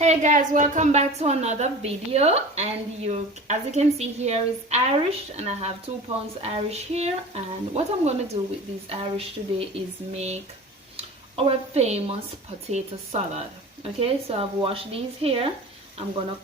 Hey guys, welcome back to another video. And as you can see here is Irish, and I have 2 pounds Irish here. And what I'm gonna do with these Irish today is make our famous potato salad. Okay, so I've washed these here. I'm gonna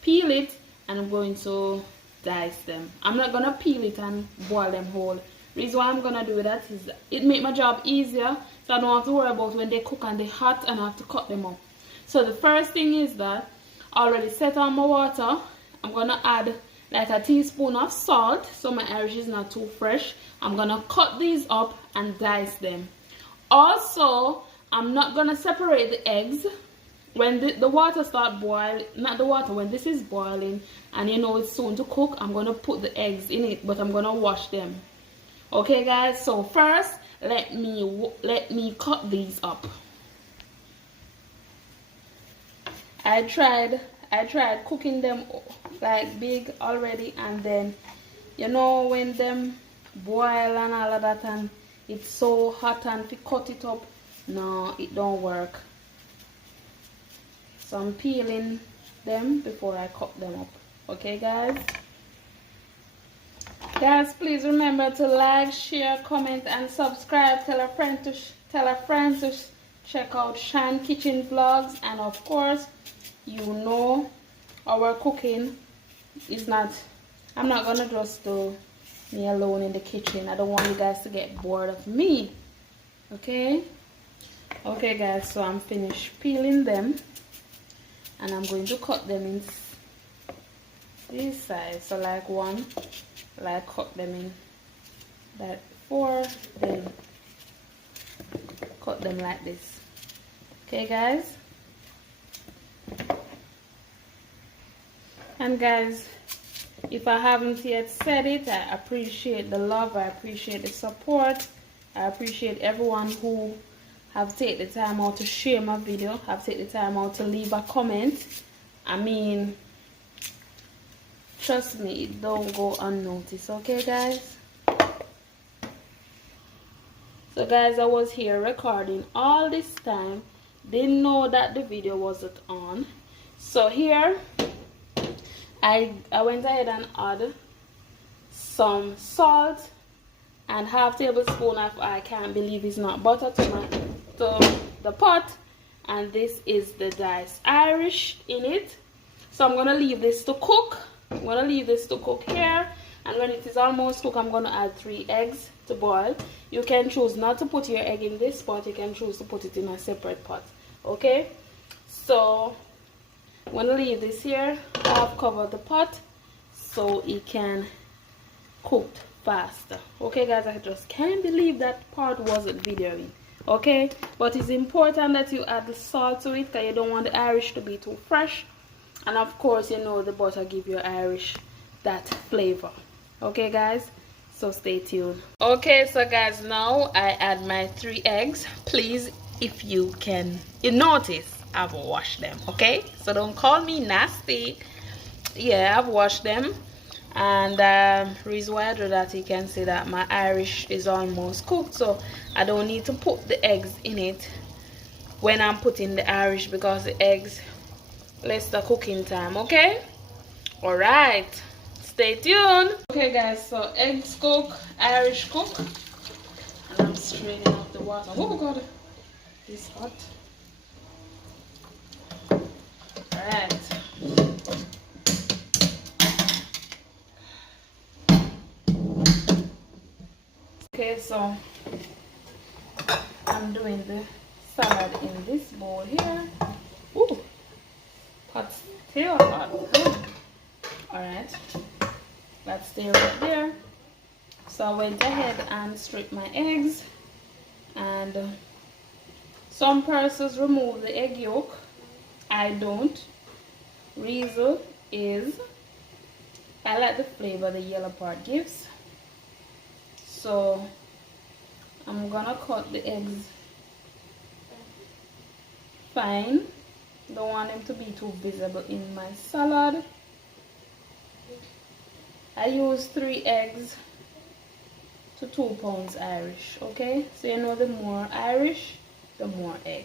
peel it and I'm going to dice them. I'm not gonna peel it and boil them whole. Reason why I'm gonna do that is it make my job easier, so I don't have to worry about when they cook and they're hot and I have to cut them up. So the first thing is that I already set on my water. I'm gonna add like a teaspoon of salt so my Irish is not too fresh. I'm gonna cut these up and dice them. Also, I'm not gonna separate the eggs when the water start boiling. Not the water, when this is boiling and you know it's soon to cook, I'm gonna put the eggs in it, but I'm gonna wash them. Okay guys, so first let me cut these up. I tried cooking them like big already, and then you know when them boil and all of that and it's so hot, and if you cut it up, no, it don't work. So I'm peeling them before I cut them up. Okay guys, please remember to like, share, comment and subscribe. Tell a friend to check out Shan Kitchen Vlogs. And of course, you know our cooking is not, I'm not gonna just do me alone in the kitchen. I don't want you guys to get bored of me. Okay guys, so I'm finished peeling them and I'm going to cut them in this size. So like one, like cut them in like 4, then cut them like this. Okay guys, and guys, if I haven't yet said it, I appreciate the love, I appreciate the support, I appreciate everyone who have taken the time out to share my video, have taken the time out to leave a comment. I mean, trust me, it don't go unnoticed. Okay guys, so guys, I was here recording all this time, didn't know that the video wasn't on. So here I went ahead and add some salt and half tablespoon of, I can't believe it's not butter, to the pot, and this is the diced Irish in it. So I'm gonna leave this to cook. I'm gonna leave this to cook here, and when it is almost cooked, I'm gonna add 3 eggs to boil. You can choose not to put your egg in this pot, you can choose to put it in a separate pot. Okay, so I'm gonna leave this here. I've covered the pot so it can cook faster. Okay guys, I just can't believe that part wasn't videoing. Okay, but it's important that you add the salt to it because you don't want the Irish to be too fresh, and of course you know the butter give your Irish that flavor. Okay guys, so stay tuned. Okay, so guys, now I add my 3 eggs. Please, if you notice, I've washed them. Okay, so don't call me nasty. Yeah, I've washed them, and reason why I do that, you can see that my Irish is almost cooked, so I don't need to put the eggs in it when I'm putting the Irish, because the eggs less the cooking time. Okay, all right, stay tuned. Okay guys, so eggs cook, Irish cook, and I'm straining off the water. Oh god, it's hot. All right, okay, so I'm doing the salad in this bowl here. Ooh, hot, still hot. All right, let's stay right there. So I went ahead and stripped my eggs, and some persons remove the egg yolk. I don't. Reason is I like the flavor the yellow part gives. So I'm gonna cut the eggs fine. Don't want them to be too visible in my salad. I use 3 eggs to 2 pounds Irish. Okay, so you know the more Irish, the more egg.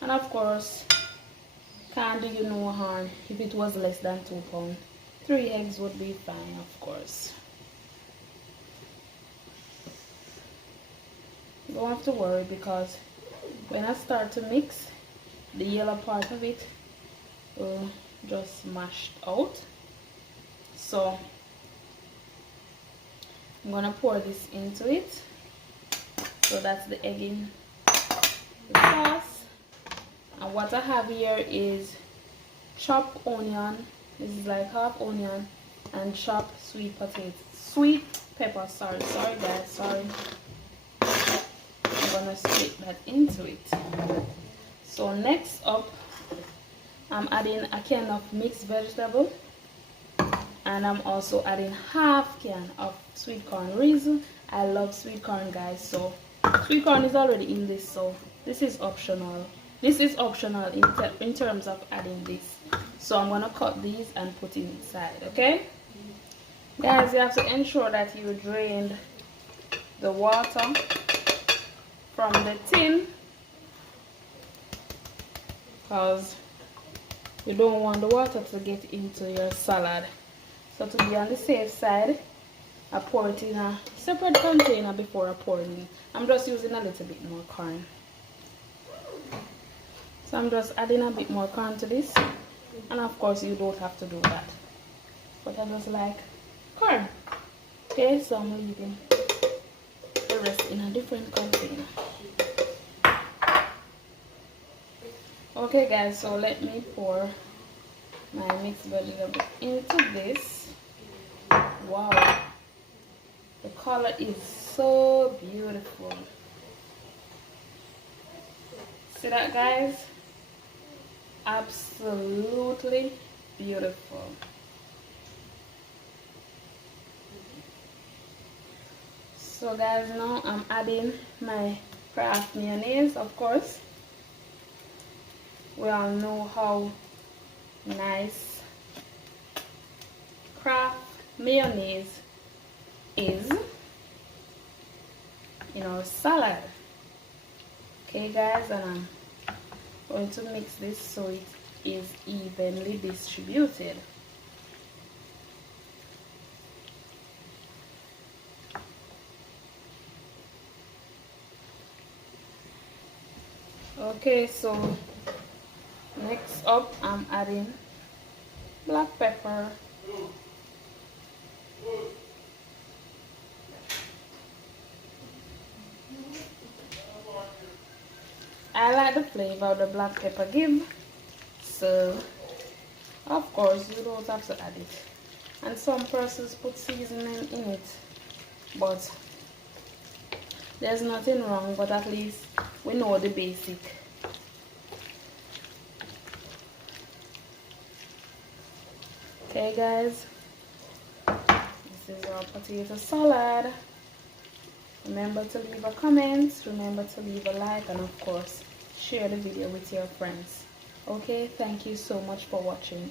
And of course Can't do you no harm if it was less than 2 pounds. 3 eggs would be fine, of course. Don't have to worry, because when I start to mix, the yellow part of it will just mashed out. So I'm gonna pour this into it. So that's the egg in the sauce. And what I have here is chopped onion. This is like half onion and chopped sweet potato, sweet pepper. Sorry guys, sorry. I'm gonna stick that into it. So next up, I'm adding a can of mixed vegetable, and I'm also adding half can of sweet corn reason. I love sweet corn, guys, so sweet corn is already in this, so this is optional. This is optional in terms of adding this. So I'm gonna cut these and put it inside. Okay, guys, you have to ensure that you drained the water from the tin, because you don't want the water to get into your salad. So to be on the safe side, I pour it in a separate container before I pour it in. I'm just using a little bit more corn. So I'm just adding a bit more corn to this, and of course you don't have to do that, but I just like corn. Okay, so I'm leaving the rest in a different container. Okay guys, so let me pour my mixed vegetable into this. Wow, the color is so beautiful. See that, guys? Absolutely beautiful. So guys, now I'm adding my Kraft mayonnaise, of course. We all know how nice Kraft mayonnaise is in our salad. Okay guys, and I'm going to mix this so it is evenly distributed. Okay, so next up I'm adding black pepper, I like the flavor the black pepper give, so of course you don't have to add it. And some persons put seasoning in it, but there's nothing wrong, but at least we know the basic. Okay guys, this is our potato salad. Remember to leave a comment, remember to leave a like, and of course share the video with your friends. Okay, thank you so much for watching.